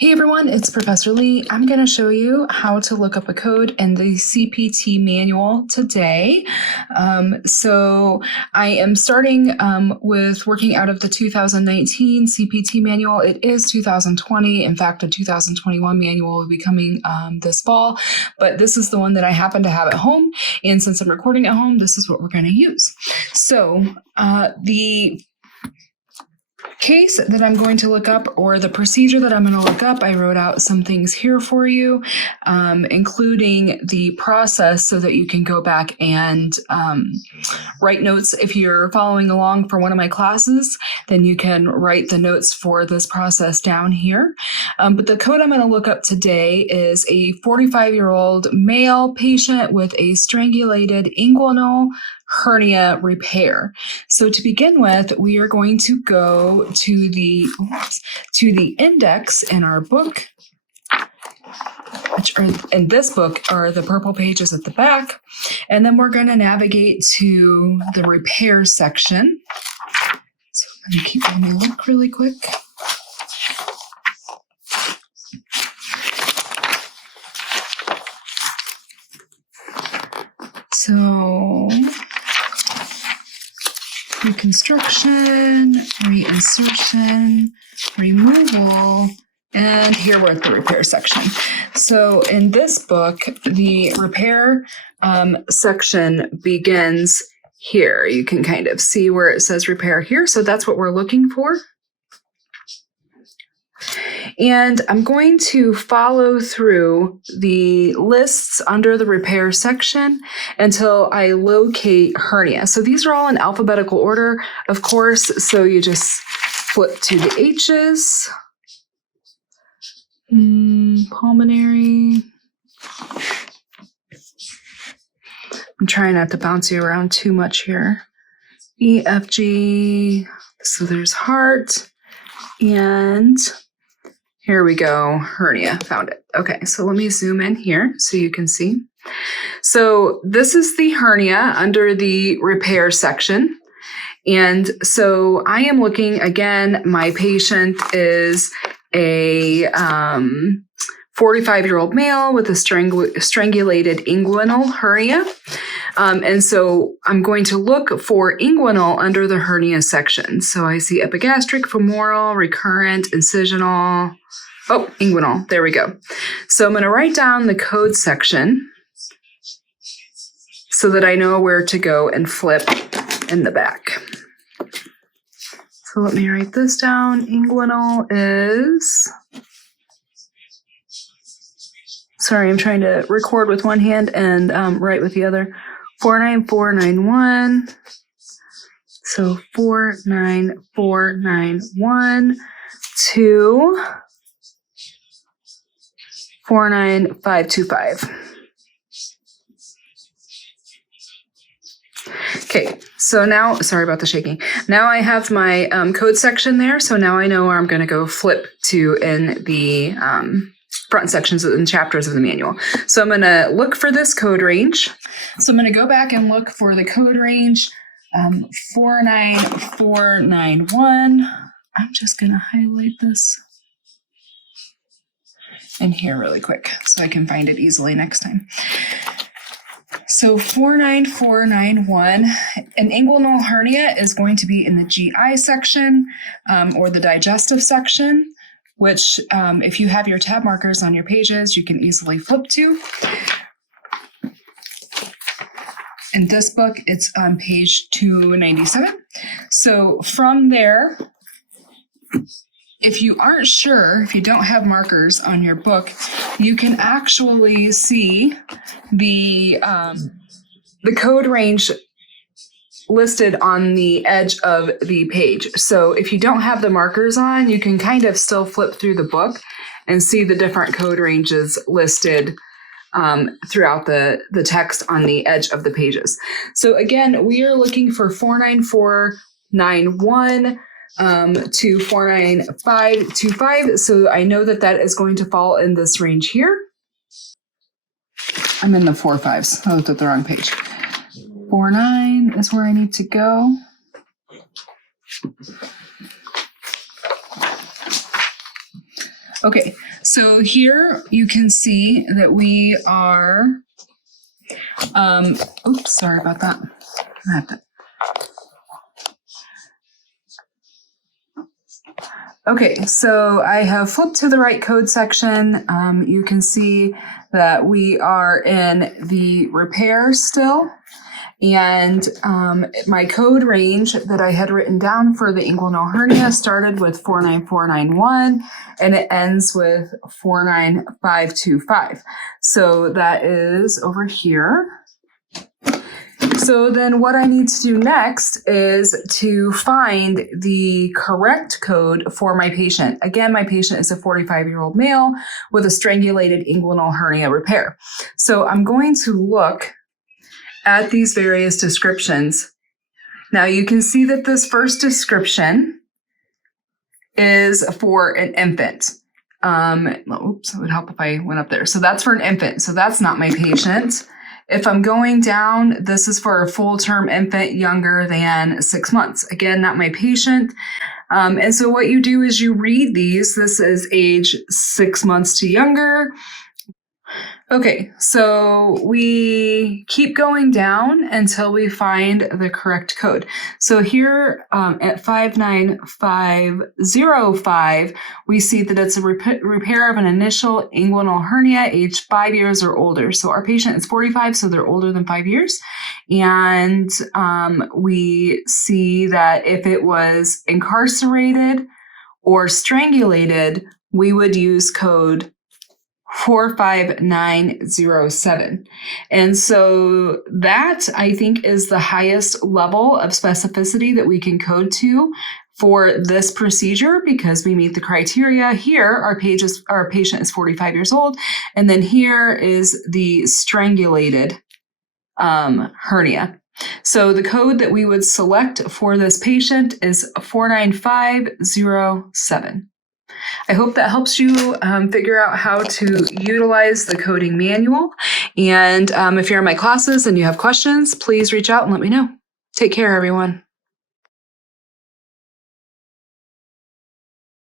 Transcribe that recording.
Hey everyone, it's Professor Lee. I'm going to show you how to look up a code in the CPT manual today. So I am starting with working out of the 2019 CPT manual. It is 2020. In fact, a 2021 manual will be coming this fall, but this is the one that I happen to have at home. And since I'm recording at home, this is what we're going to use. So the case that I'm going to look up, or the procedure that I'm going to look up, I wrote out some things here for you, including the process so that you can go back and write notes. If you're following along for one of my classes, then you can write the notes for this process down here. But the code I'm going to look up today is a 45-year-old male patient with a strangulated inguinal hernia repair. So to begin with, we are going to go to the index in our book, which are, in this book are the purple pages at the back, and then we're going to navigate to the repair section. So I'm going to keep on my look really quick. So reconstruction, reinsertion, removal, and here we're at the repair section. So in this book, the repair section begins here. You can kind of see where it says repair here. So that's what we're looking for. And I'm going to follow through the lists under the repair section until I locate hernia. So these are all in alphabetical order, of course. So you just flip to the H's. Pulmonary. I'm trying not to bounce you around too much here. E, F, G. So there's heart. And here we go, hernia, found it. Okay, so let me zoom in here so you can see. So this is the hernia under the repair section. And so I am looking, again, my patient is a 45-year-old male with a strangulated inguinal hernia. And so I'm going to look for inguinal under the hernia section. So I see epigastric, femoral, recurrent, incisional. Oh, inguinal. There we go. So I'm going to write down the code section so that I know where to go and flip in the back. So let me write this down. Inguinal is... Sorry, I'm trying to record with one hand and write with the other. 49491. So 49491 to 49525. Okay, so now, sorry about the shaking. Now I have my code section there, so now I know where I'm going to go flip to in the front sections and chapters of the manual. So I'm going to look for this code range. So I'm going to go back and look for the code range 49491. I'm just going to highlight this in here really quick so I can find it easily next time. So 49491, an inguinal hernia is going to be in the GI section or the digestive section, which if you have your tab markers on your pages, you can easily flip to. In this book, it's on page 297. So from there, if you aren't sure, if you don't have markers on your book, you can actually see the code range listed on the edge of the page. So if you don't have the markers on, you can kind of still flip through the book and see the different code ranges listed throughout the text on the edge of the pages. So again, we are looking for 49491 to 49525. So I know that that is going to fall in this range here. I'm in the 4.5s. I looked at the wrong page. 4.9 is where I need to go. Okay, so here you can see that we are, oops, sorry about that. I have to. Okay, so I have flipped to the right code section. You can see that we are in the repair still. And my code range that I had written down for the inguinal hernia started with 49491 and it ends with 49525. So that is over here. So then what I need to do next is to find the correct code for my patient. Again, my patient is a 45-year-old male with a strangulated inguinal hernia repair. So I'm going to look at these various descriptions. Now you can see that this first description is for an infant. Oops, it would help if I went up there. So that's for an infant. So that's not my patient. If I'm going down, this is for a full-term infant younger than 6 months. Again, not my patient. And so what you do is you read these. This is age 6 months to younger. Okay, so we keep going down until we find the correct code. So here at 59505, we see that it's a repair of an initial inguinal hernia aged 5 years or older. So our patient is 45, so they're older than 5 years. And we see that if it was incarcerated or strangulated, we would use code 45907. And so that, I think, is the highest level of specificity that we can code to for this procedure because we meet the criteria. Here, our patient is 45 years old, and then here is the strangulated hernia. So the code that we would select for this patient is 49507. I hope that helps you figure out how to utilize the coding manual. And if you're in my classes and you have questions, please reach out and let me know. Take care, everyone.